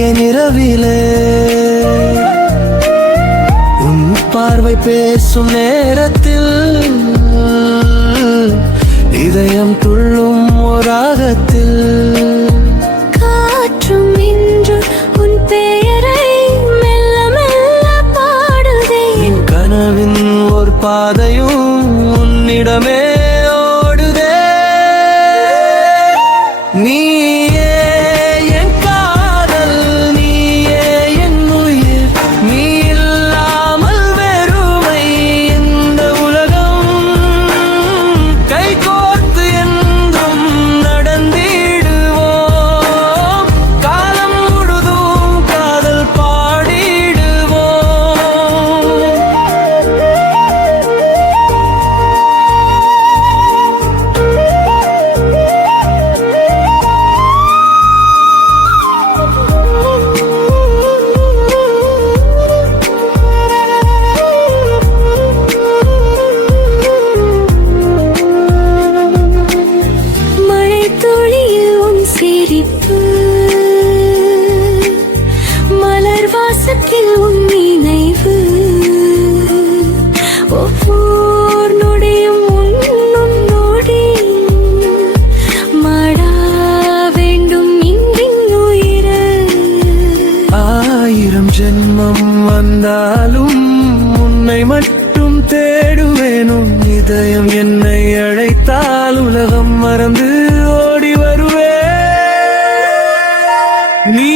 என் இரவிலே உன் பார்வை பேசும் நேரத்தில் இதயம் துள்ளும் ராகத்தில் காற்றும் இன்று உன் பெயரை மெல்ல மெல்ல பாடுதே என் கனவின் ஒரு பாதையும் உன்னிடமே ஓடுதே நீயே என் காதல் நீயே என் உயிர் நீ இல்லாமல் வெறுமை இந்த உலகம் கைகோர்த்து என்றும் நடந்திடுவோம் காலம் முழுதும் காதல் பாடிடுவோம் மழைத்துளியில் உன் சிரிப்பு மலர் வாசத்தில் உன் நினைவு ஒவ்வொரு நொடியும் உன்னோடி மாடா வேண்டும் இன்றின் உயிர் ஆயிரம் ஜென்மம் வந்தாலும் உன்னை மட்டும் தேடுவேனும் இதயம் என்னை அழைத்தால் உலகம் மறந்து ஓடி வருவே நீ